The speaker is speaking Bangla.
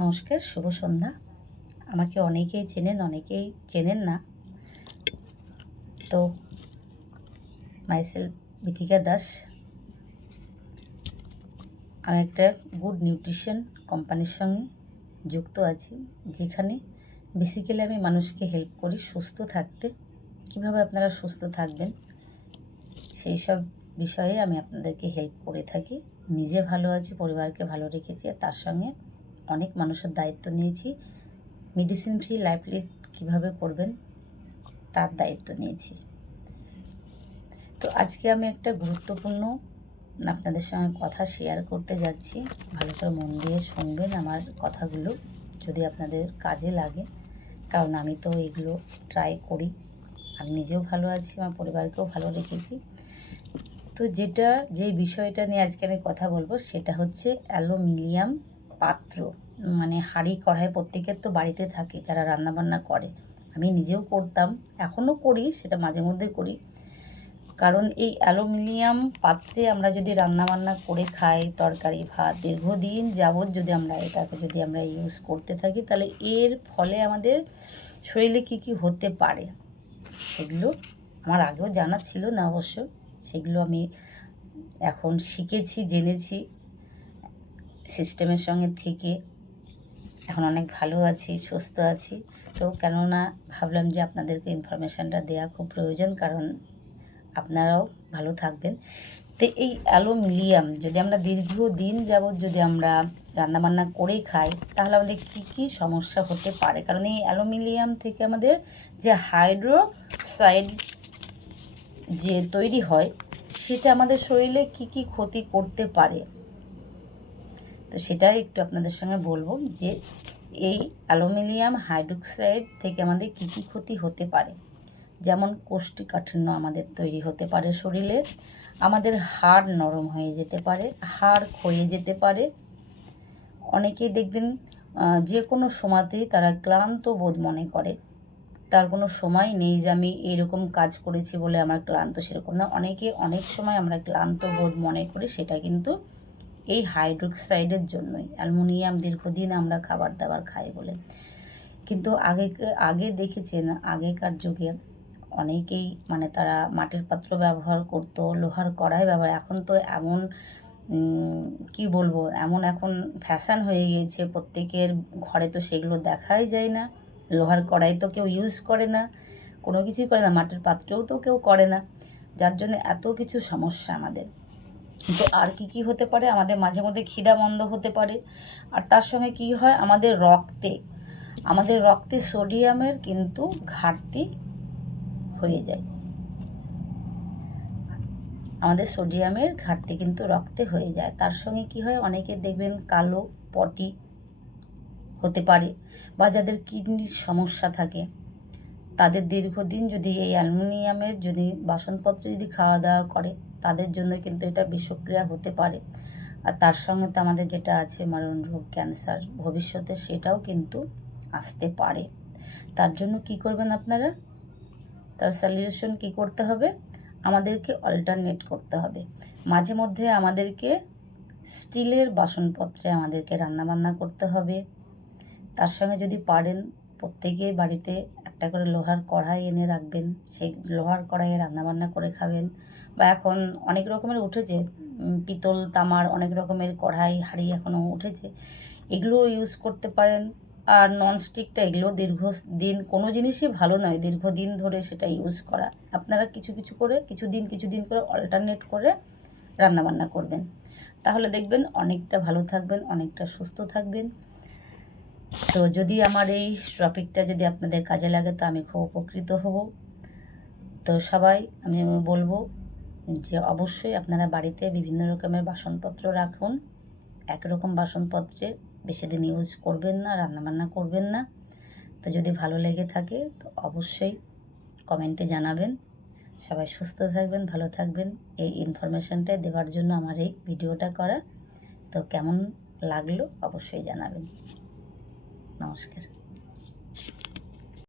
নমস্কার, শুভ সন্ধ্যা। আমাকে অনেকেই চেনেন অনেকেই চেনেন না। তো মাইসেল বিথিকা দাস। আমি একটা গুড নিউট্রিশন কোম্পানির সঙ্গে যুক্ত আছি, যেখানে বেসিক্যালি আমি মানুষকে হেল্প করি সুস্থ থাকতে। কীভাবে আপনারা সুস্থ থাকবেন, সেই সব বিষয়ে আমি আপনাদেরকে হেল্প করে থাকি। নিজে ভালো আছি, পরিবারকে ভালো রেখেছি, আর তার সঙ্গে অনেক মানুষের দায়িত্ব নিয়েছি। মেডিসিন ফ্রি লাইফ লিড কীভাবে করবেন, তার দায়িত্ব নিয়েছি। তো আজকে আমি একটা গুরুত্বপূর্ণ আপনাদের সঙ্গে কথা শেয়ার করতে যাচ্ছি। ভালো করে মন দিয়ে শুনবেন আমার কথাগুলো, যদি আপনাদের কাজে লাগে। কারণ আমি তো এগুলো ট্রাই করি। আমি নিজেও ভালো আছি, আমার পরিবারকেও ভালো রেখেছি। তো যেটা, যে বিষয়টা নিয়ে আজকে আমি কথা বলব, সেটা হচ্ছে অ্যালুমিনিয়াম পাত্র মানে হাঁড়ি, কড়াই প্রত্যেকের তো বাড়িতে থাকে, যারা রান্নাবান্না করে। আমি নিজেও করতাম, এখনও করি, সেটা মাঝে মধ্যে করি। কারণ এই অ্যালুমিনিয়াম পাত্রে আমরা যদি রান্নাবান্না করে খাই, তরকারি, ভাত, দীর্ঘদিন যাবৎ যদি আমরা এটাকে যদি আমরা ইউজ করতে থাকি, তাহলে এর ফলে আমাদের শরীরে কী কী হতে পারে? সেগুলো আমার আগেও জানা ছিল না অবশ্য। সেগুলো আমি এখন শিখেছি, জেনেছি। সিস্টেমের সঙ্গে থেকে এখন অনেক ভালো আছি, সুস্থ আছি। তো কেননা ভাবলাম যে আপনাদেরকে ইনফরমেশানটা দেওয়া খুব প্রয়োজন, কারণ আপনারাও ভালো থাকবেন। তো এই অ্যালুমিনিয়াম যদি আমরা দীর্ঘদিন যাবৎ যদি আমরা রান্নাবান্না করে খাই, তাহলে আমাদের কী কী সমস্যা হতে পারে? কারণ এই অ্যালুমিনিয়াম থেকে আমাদের যে হাইড্রোসাইড যে তৈরি হয়, সেটা আমাদের শরীরে কি কি ক্ষতি করতে পারে? তো সেটা একটু আপনাদের সঙ্গে বলব যে এই অ্যালুমিনিয়াম হাইড্রোক্সাইড থেকে আমাদের কী কী ক্ষতি হতে পারে? যেমন কোষ্ঠীকাঠিন্য আমাদের তৈরি হতে পারে শরীরে, আমাদের হাড় নরম হয়ে যেতে পারে, হাড় ক্ষয়ে যেতে পারে। অনেকেই দেখবেন যে কোনো সময়তেই তারা ক্লান্ত বোধ মনে করে। তার কোনো সময় নেই যে আমি এইরকম কাজ করেছি বলে আমার ক্লান্ত, সেরকম না। অনেকে অনেক সময় আমরা ক্লান্ত বোধ মনে করি, সেটা কিন্তু এই হাইড্রোক্সাইডের জন্যই। অ্যালমোনিয়াম দীর্ঘদিন আমরা খাবার দাবার খাই বলে। কিন্তু আগে আগে দেখেছেন, আগেকার যুগে অনেকেই মানে তারা মাটির পাত্র ব্যবহার করতো, লোহার কড়াই ব্যবহার, এখন তো এমন কি বলব, এমন এখন ফ্যাশন হয়ে গিয়েছে, প্রত্যেকের ঘরে তো সেগুলো দেখাই যায় না, লোহার কড়াই তো কেউ ইউজ করে না, কোনো কিছুই করে না, মাটির পাত্রেও তো কেউ করে না, যার জন্য এত কিছু সমস্যা আমাদের। তো আর কি কি হতে পারে? আমাদের মাঝে মধ্যে খিদা বন্ধ হতে পারে। আর তার সঙ্গে কি হয়? আমাদের রক্তে আমাদের রক্তে সোডিয়ামের কিন্তু ঘাটতি হয়ে যায়। আমাদের সোডিয়ামের ঘাটতি কিন্তু রক্তে হয়ে যায়। তার সঙ্গে কি হয়? অনেকে দেখবেন কালো পটি হতে পারে বা যাদের কিডনির সমস্যা থাকে, তাদের দীর্ঘদিন যদি এই অ্যালুমিনিয়ামের যদি বাসনপত্র যদি খাওয়া দাওয়া করে তাদের জন্য কিন্তু এটা বিষক্রিয়া হতে পারে। আর তার সঙ্গে তো আমাদের যেটা আছে মরণ রোগ, ক্যান্সার, ভবিষ্যতে সেটাও কিন্তু আসতে পারে। তার জন্য কি করবেন আপনারা? তার সলিউশন কি করতে হবে? আমাদেরকে অল্টারনেট করতে হবে। মাঝে মধ্যে আমাদেরকে স্টিলের বাসনপত্রে আমাদেরকে রান্নাবান্না করতে হবে। তার সঙ্গে যদি পারেন প্রত্যেকেই বাড়িতে একটা করে লোহার কড়াই এনে রাখবেন, সেই লোহার কড়াইয়ে রান্নাবান্না করে খাবেন। বা এখন অনেক রকমের উঠেছে পিতল, তামার অনেক রকমের কড়াই, হাঁড়ি এখনও উঠেছে। এগুলো ইউজ করতে পারেন। আর ননস্টিকটা এগুলো দীর্ঘ দিন, কোনো জিনিসই ভালো নয়, দীর্ঘদিন ধরে সেটা ইউজ করা। আপনারা কিছু কিছু করে কিছু দিন কিছু দিন করে অল্টারনেট করে রান্নাবান্না করবেন। তাহলে দেখবেন অনেকটা ভালো থাকবেন, অনেকটা সুস্থ থাকবেন। তো যদি আমার এই টপিকটা যদি আপনাদের কাজে লাগে, তো আমি খুব উপকৃত হব। তো সবাই, আমি বলব যে অবশ্যই আপনারা বাড়িতে বিভিন্ন রকমের বাসনপত্র রাখুন। একরকম বাসনপত্রে বেশি দিন ইউজ করবেন না, রান্নাবান্না করবেন না। তো যদি ভালো লেগে থাকে, তো অবশ্যই কমেন্টে জানাবেন। সবাই সুস্থ থাকবেন, ভালো থাকবেন। এই ইনফরমেশানটা দেওয়ার জন্য আমার এই ভিডিওটা করা। তো কেমন লাগল, অবশ্যই জানাবেন। নমস্কার।